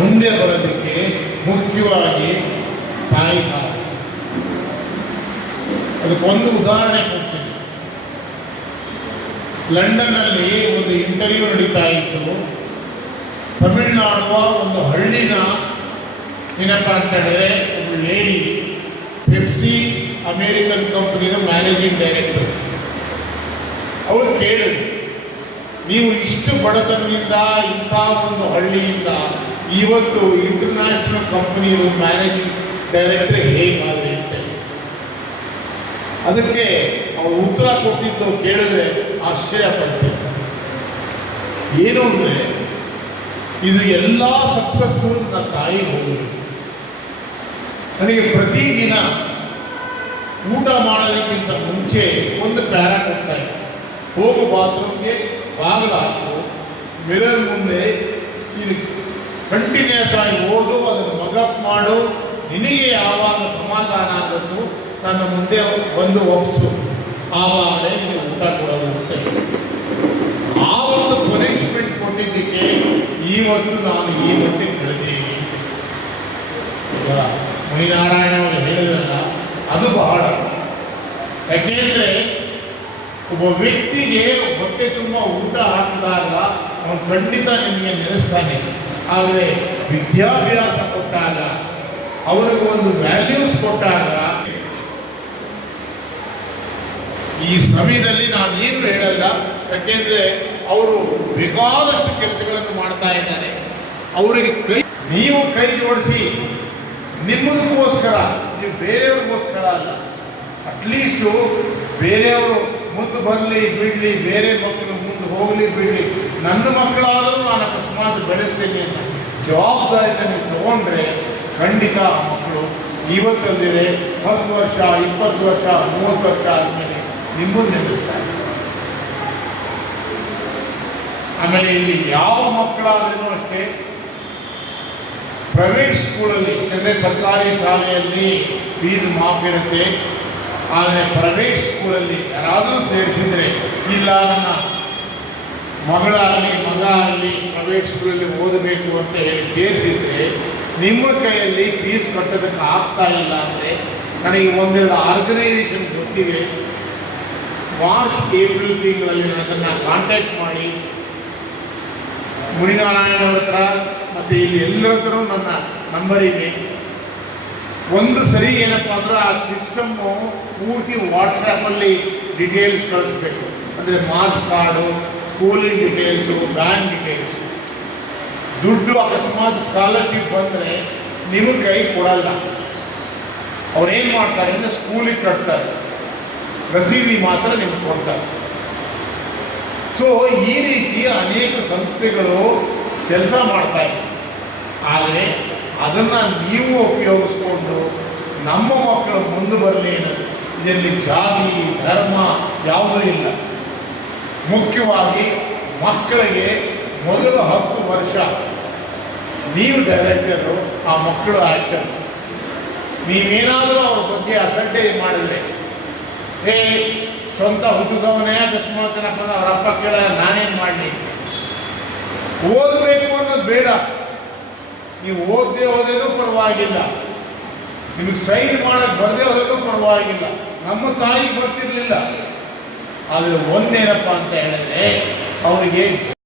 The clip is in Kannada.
ಮುಂದೆ ಬರೋದಕ್ಕೆ ಮುಖ್ಯವಾಗಿ ತಾಯಿ ಕಾರಣ. ಅದಕ್ಕೊಂದು ಉದಾಹರಣೆ ಕೊಡ್ತೀನಿ. ಲಂಡನ್ನಲ್ಲಿ ಒಂದು ಇಂಟರ್ವ್ಯೂ ನಡೀತಾ ಇತ್ತು. ತಮಿಳುನಾಡುವ ಒಂದು ಹಳ್ಳಿನ ಏನಪ್ಪ ಅಂತ ಹೇಳಿದ್ರೆ ಒಬ್ಬ ಲೇಡಿ ಪೆಪ್ಸಿ ಅಮೇರಿಕನ್ ಕಂಪನಿಯ ಮ್ಯಾನೇಜಿಂಗ್ ಡೈರೆಕ್ಟರ್. ಅವರು ಕೇಳಿದ್ರು, ನೀವು ಇಷ್ಟು ಬಡತನದಿಂದ ಇಂಥ ಒಂದು ಹಳ್ಳಿಯಿಂದ ಇವತ್ತು ಇಂಟರ್ನ್ಯಾಷನಲ್ ಕಂಪನಿಯ ಮ್ಯಾನೇಜಿಂಗ್ ಡೈರೆಕ್ಟರ್ ಹೇಗಾದ್ರೆ ಅಂತ. ಅದಕ್ಕೆ ಅವರು ಉತ್ತರ ಕೊಟ್ಟಿದ್ದು ಕೇಳಿದ್ರೆ ಆಶ್ಚರ್ಯಪಡ್ತಾರೆ. ಏನು ಅಂದರೆ, ಇದು ಎಲ್ಲ ಸಕ್ಸಸ್ಸು ನನ್ನ ತಾಯಿ ಹೋಗುದು. ನನಗೆ ಪ್ರತಿದಿನ ಊಟ ಮಾಡೋದಕ್ಕಿಂತ ಮುಂಚೆ ಒಂದು ಪ್ಯಾರ ಕೊಡ್ತಾರೆ. ಹೋಗು ಬಾತ್ರೂಮ್ಗೆ, ಬಾಗಿಲು ಹಾಕು, ಮಿರರ್ ಮುಂದೆ ಇದು ಕಂಟಿನ್ಯೂಸ್ ಆಗಿ ಓದು, ಅದನ್ನು ಮಗಪ್ ಮಾಡು, ನಿನಗೆ ಯಾವಾಗ ಸಮಾಧಾನ ಆಗುತ್ತೋ ನನ್ನ ಮುಂದೆ ಬಂದು ಒಪ್ಪಿಸು, ಆವಾಗಲೇ ನಿನಗೆ ಊಟ ಕೊಡೋದು ಅಂತ. ಆ ಒಂದು ಪನಿಷ್ಮೆಂಟ್ ಕೊಟ್ಟಿದ್ದಕ್ಕೆ ಇವತ್ತು ನಾನು ಈ ಮಟ್ಟಿಗೆ ಬೆಳೆದೀನಿ. ಮುನಿನಾರಾಯಣ ಅವರು ಹೇಳಿದ್ರಲ್ಲ, ಅದು ಬಹಳ. ಯಾಕೆಂದರೆ ಒಬ್ಬ ವ್ಯಕ್ತಿಗೆ ಹೊಟ್ಟೆ ತುಂಬ ಊಟ ಹಾಕಿದಾಗ ಅವನು ಖಂಡಿತ ನಿಮಗೆ ನೆನೆಸ್ತಾನೆ. ಆದರೆ ವಿದ್ಯಾಭ್ಯಾಸ ಕೊಟ್ಟಾಗ, ಅವರಿಗೆ ಒಂದು ವ್ಯಾಲ್ಯೂಸ್ ಕೊಟ್ಟಾಗ, ಈ ಸಮಯದಲ್ಲಿ ನಾನೇನು ಹೇಳಲ್ಲ. ಯಾಕೆಂದರೆ ಅವರು ಬೇಕಾದಷ್ಟು ಕೆಲಸಗಳನ್ನು ಮಾಡ್ತಾ ಇದ್ದಾರೆ. ಅವರಿಗೆ ನೀವು ಕೈ ಜೋಡಿಸಿ, ನಿಮ್ಮದಕ್ಕೋಸ್ಕರ, ನೀವು ಬೇರೆಯವ್ರಿಗೋಸ್ಕರ ಅಲ್ಲ. ಅಟ್ಲೀಸ್ಟು ಬೇರೆಯವರು ಮುಂದೆ ಬರಲಿ ಬಿಡಲಿ, ಬೇರೆ ಮಕ್ಕಳು ಮುಂದೆ ಹೋಗಲಿ ಬಿಡಲಿ, ನನ್ನ ಮಕ್ಕಳಾದರೂ ನಾನು ಅಕಸ್ಮಾತ್ ಬೆಳೆಸ್ತೇನೆ ಅಂತ ಜವಾಬ್ದಾರಿನ ನೀವು ತಗೊಂಡ್ರೆ ಖಂಡಿತ ಆ ಮಕ್ಕಳು ಇವತ್ತಂದಿರೆ 10 ವರ್ಷ, 20 ವರ್ಷ, 30 ವರ್ಷ ಆದಮೇಲೆ ನಿಮ್ಮನ್ನು ನೆನೆಸ್ತಾರೆ. ಆಮೇಲೆ ಇಲ್ಲಿ ಯಾವ ಮಕ್ಕಳಾದ್ರೂ ಅಷ್ಟೇ, ಪ್ರೈವೇಟ್ ಸ್ಕೂಲಲ್ಲಿ, ಅಂದರೆ ಸರ್ಕಾರಿ ಶಾಲೆಯಲ್ಲಿ ಫೀಸ್ ಮಾಫ್ ಇರುತ್ತೆ. ಆದರೆ ಪ್ರೈವೇಟ್ ಸ್ಕೂಲಲ್ಲಿ ಯಾರಾದರೂ ಸೇರಿಸಿದರೆ, ಇಲ್ಲ ನನ್ನ ಮಗಳಾಗಲಿ ಮಗ ಆಗಲಿ ಪ್ರೈವೇಟ್ ಸ್ಕೂಲಲ್ಲಿ ಓದಬೇಕು ಅಂತ ಹೇಳಿ ಸೇರಿಸಿದರೆ, ನಿಮ್ಮ ಕೈಯಲ್ಲಿ ಫೀಸ್ ಕಟ್ಟೋದಕ್ಕೆ ಆಗ್ತಾ ಇಲ್ಲ ಅಂದರೆ, ನನಗೆ ಒಂದೆರಡು ಆರ್ಗನೈಸೇಷನ್ ಗೊತ್ತಿವೆ. ಮಾರ್ಚ್ ಏಪ್ರಿಲ್ ತಿಂಗಳಲ್ಲಿ ಅದನ್ನು ಕಾಂಟ್ಯಾಕ್ಟ್ ಮಾಡಿ, ಮುನಿನಾರಾಯಣವ್ರ ಹತ್ರ ಮತ್ತು ಇಲ್ಲಿ ಎಲ್ಲರ ಹತ್ರ ನನ್ನ ನಂಬರ್ ಇದೆ. ಒಂದು ಸರಿ ಏನಪ್ಪ ಅಂದ್ರೆ ಆ ಸಿಸ್ಟಮ್ಮು ಪೂರ್ತಿ ವಾಟ್ಸಪ್ಪಲ್ಲಿ ಡೀಟೇಲ್ಸ್ ಕಳಿಸ್ಬೇಕು. ಅಂದರೆ ಮಾರ್ಕ್ಸ್ ಕಾರ್ಡು, ಸ್ಕೂಲಿನ ಡೀಟೇಲ್ಸು, ಬ್ಯಾಂಕ್ ಡೀಟೇಲ್ಸು. ದುಡ್ಡು ಅಕಸ್ಮಾತ್ ಸ್ಕಾಲರ್ಶಿಪ್ ಬಂದರೆ ನಿಮಗೆ ಕೈ ಕೊಡಲ್ಲ. ಅವ್ರೇನು ಮಾಡ್ತಾರೆ ಅಂದರೆ ಸ್ಕೂಲಿಗೆ ಕಟ್ತಾರೆ, ರಸೀದಿ ಮಾತ್ರ ನಿಮ್ಗೆ ಕೊಡ್ತಾರೆ. ಸೊ ಈ ರೀತಿ ಅನೇಕ ಸಂಸ್ಥೆಗಳು ಕೆಲಸ ಮಾಡ್ತಾ ಇವೆ. ಆದರೆ ಅದನ್ನು ನೀವು ಉಪಯೋಗಿಸ್ಕೊಂಡು ನಮ್ಮ ಮಕ್ಕಳು ಮುಂದೆ ಬರಲಿ ಅನ್ನೋದು. ಇದರಲ್ಲಿ ಜಾತಿ ಧರ್ಮ ಯಾವುದೂ ಇಲ್ಲ. ಮುಖ್ಯವಾಗಿ ಮಕ್ಕಳಿಗೆ ಮೊದಲು 10 ವರ್ಷ ನೀವು ಡೈರೆಕ್ಟರು, ಆ ಮಕ್ಕಳು ಆ್ಯಕ್ಟರ್. ನೀವೇನಾದರೂ ಅವ್ರ ಬಗ್ಗೆ ಅಸಡ್ಡೆ ಮಾಡಿದರೆ, ಸ್ವಂತ ಹುಟ್ಟಿದವನೇ ಅಕಸ್ಮಾತ್ ಅವ್ರ ಅಪ್ಪ ಕೇಳ ನಾನೇನು ಮಾಡಲಿ, ಓದಬೇಕು ಅನ್ನೋದು ಬೇಡ. ನೀವು ಓದದೆ ಹೋದ್ರೂ ಪರವಾಗಿಲ್ಲ, ನಿಮಗೆ ಸೈನ್ ಮಾಡೋಕ್ಕೆ ಬರದೇ ಹೋದ್ರೂ ಪರವಾಗಿಲ್ಲ. ನಮ್ಮ ತಾಯಿ ಗೊತ್ತಿರಲಿಲ್ಲ. ಆದರೆ ಒಂದೇನಪ್ಪ ಅಂತ ಹೇಳಿದ್ರೆ, ಅವರಿಗೆ